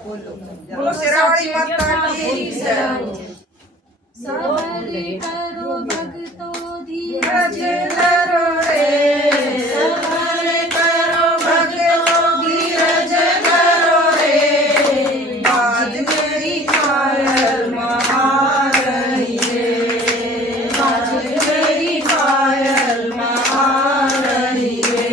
બોલો શેરાવાળી માતા કી જય। સબર કરો ભક્તો ધીરજ ધીરજ ધરો રે, સબર કરો ભક્તો ધીરજ ધરો રે, બાજ મેરી પાયલ માં રહી રે, બાજ મેરી પાયલ માં રહી રે।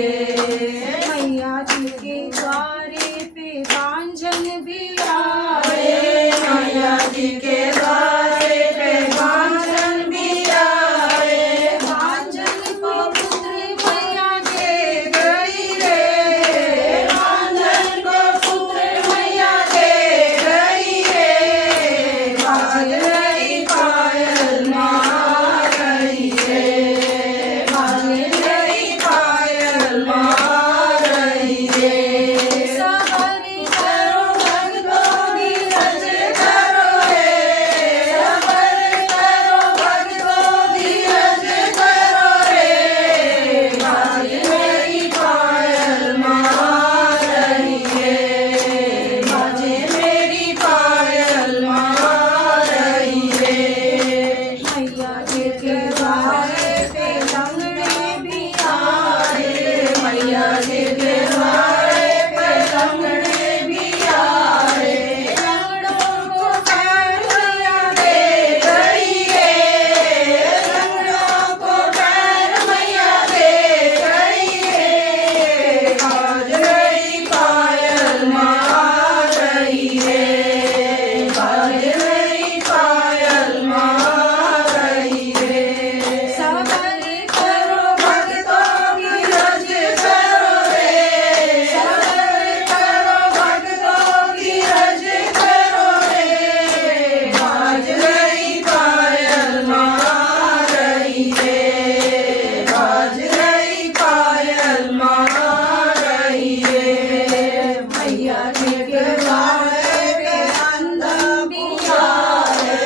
मैया जी के द्वारे पे बांझन भी आए, मैया जी के द्वारे पे बांझन भी आए, बांझन को पुत्र मैया दे गई रे, बांझन को पुत्र मैया दे गई रे, बाज रही पायल माँ रही रे, बाज रही पायल माँ रही रे। सबर करो भक्तो धीरज धरो रे, सबर करो भक्तो धीरज धरो रे, बाज मेरी पायल माँ रही रे, बाज मेरी पायल माँ रही रे। मैया जी के द्वारे पे लंगड़े भी आए, मैया जी के द्वारे पे लंगड़े भी आए, लंगड़ों को पैर मैया दे गई रे, लंगड़ों को पैर मैया दे गई रे, बाज रही पायल माँ रही रे, बाज रही पायल माँ रही रे। सबर करो भक्तो धीरज धरो रे, सबर करो भक्तो धीरज धरो रे, बाज रही पायल माँ रही रे, बाज रही पायल माँ रही रे। मैया जी के द्वारे पे अंधन भी आए,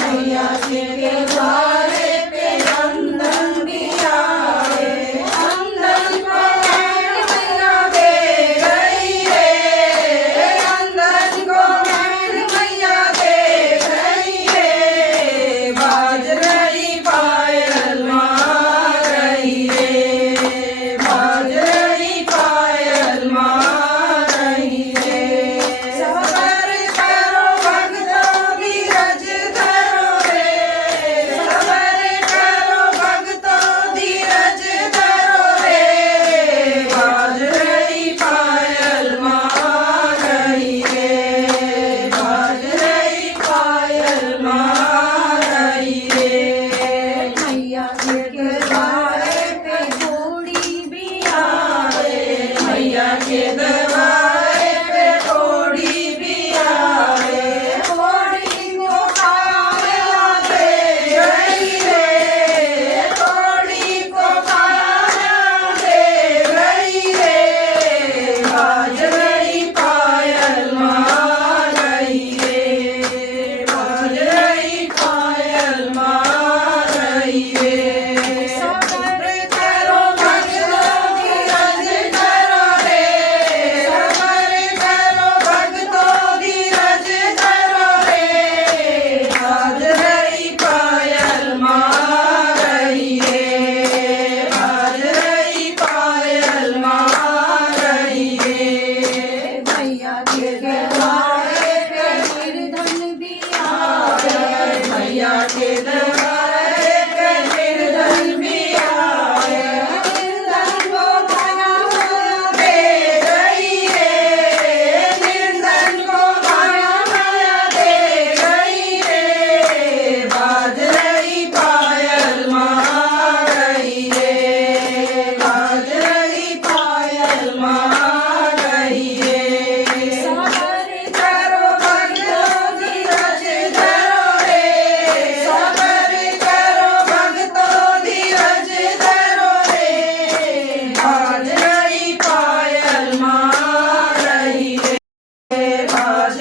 मैया जी के द्वारे पे अंधन भी आए, अंधन को पैर मैया दे गई रे, अंधन को पैर मैया दे गई रे, बाज रही पायल माँ रही रे, बाज रही पायल माँ रही रे। सबर करो भक्तो धीरज धरो रे, सबर करो भक्तो धीरज धरो रे, बाज रही पायल माँ रही रे, बाज रही पायल माँ रही रे। मैया जी के द्वारे पे घोड़ी भी आए, मैया के दरबारे पे घोड़ी भी आए, घोड़ी को खाया दे गई रे, घोड़ी को खाया दे गई रे, बाज रही पायल माँ रही रे, बाज रही पायल माँ रही रे। सबर करो भक्तो धीरज धरो रे, सबर करो भक्तो धीरज धरो रे, बाज रही पायल माँ रही रे, बाज रही पायल माँ रही रे। मैया जी के द्वारे पे निर्धन भी आए, मैया के दरबारे पे निर्धन भी आए, निर्धन को खाना माया दे गई रे, निर्धन को खाना माया दे गई रे, बाज रही पायल माँ रही रे, बाज रही पायल माँ रही रे। सबर करो भक्तो धीरज धरो रे, सबर करो भक्तो धीरज धरो रे, बाज रही पायल माँ रही रे, बाज